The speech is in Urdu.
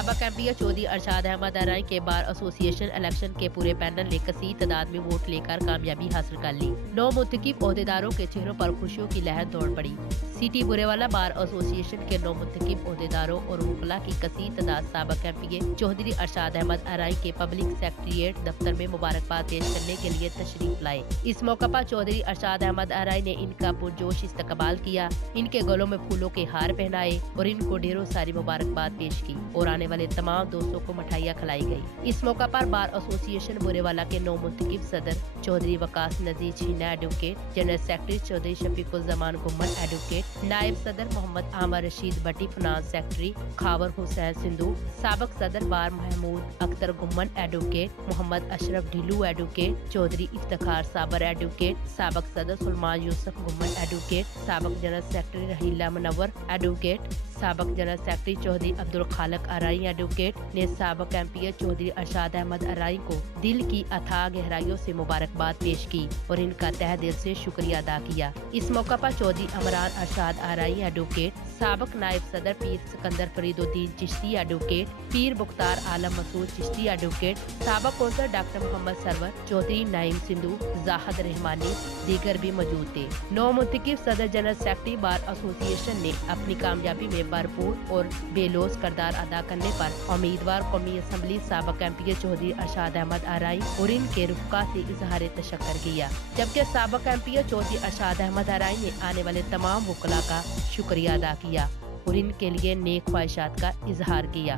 سابق ایم پی چودھری ارشاد احمد ارائیں کے بار ایسوسی ایشن الیکشن کے پورے پینل نے کثیر تعداد میں ووٹ لے کر کامیابی حاصل کر لی۔ 9 منتخب عہدیداروں کے چہروں پر خوشیوں کی لہر دوڑ پڑی۔ سٹی برے والا بار ایسوسی ایشن کے 9 منتخب عہدیداروں اور وکلاء کی کثیر تعداد سابق ایم پی چودھری ارشاد احمد ارائیں کے پبلک سیکریٹریٹ دفتر میں مبارکباد پیش کرنے کے لیے تشریف لائے۔ اس موقع پر چودھری ارشاد احمد ارائیں نے ان کا پرجوش استقبال کیا، ان کے گلوں میں پھولوں کے ہار پہنائے اور ان کو ڈھیروں ساری مبارکباد پیش کی اور آنے والے تمام دوستوں کو مٹھائیاں کھلائی گئی۔ اس موقع پر بار ایسوسی ایشن برے والا کے 9 منتخب صدر Chaudhry Waqas Nazir Cheena advocate, general secretary Chaudhry Shafiq Uzzaman Gumman advocate, نائب صدر محمد عامر رشید بٹی، فنانس سیکرٹری خاور حسین سندھو، سابق صدر bar Mahmood Akhtar Gumman advocate, Muhammad Ashraf Dhillon advocate, Chaudhry Iftikhar Sabir advocate, سابق صدر سلمان یوسف گمن ایڈوکیٹ، سابق general secretary Raheela Munawar advocate, سابق general secretary Chaudhry Abdul Khaliq Arain advocate نے سابق ایم پی چودھری ارشاد احمد ارائیں کو دل کی اتھاہ گہرائیوں سے مبارکباد پیش کی اور ان کا تہ دل سے شکریہ ادا کیا۔ اس موقع پر چودھری عمران ارشاد ارائیں ایڈوکیٹ، سابق نائب صدر پیر سکندر فرید الدین چشتی ایڈوکیٹ، پیر بختار عالم مسعود چشتی ایڈوکیٹ، سابق کونسلر ڈاکٹر محمد سرور، چودھری نعیم سندھو، زاہد رحمانی دیگر بھی موجود تھے۔ 9 منتخب صدر جنرل سیکرٹری بار ایسوسی ایشن نے اپنی کامیابی میں بھرپور اور بے لوث کردار ادا کرنے پر امیدوار قومی اسمبلی سابق ایم پی چودھری ارشاد احمد ارائیں اور ان کے رفقا سے اظہار تشکر کیا، جبکہ سابق ایم پی چودھری ارشاد احمد ارائیں نے آنے والے تمام وکلاء کا شکریہ ادا کیا اور ان کے لیے نیک خواہشات کا اظہار کیا۔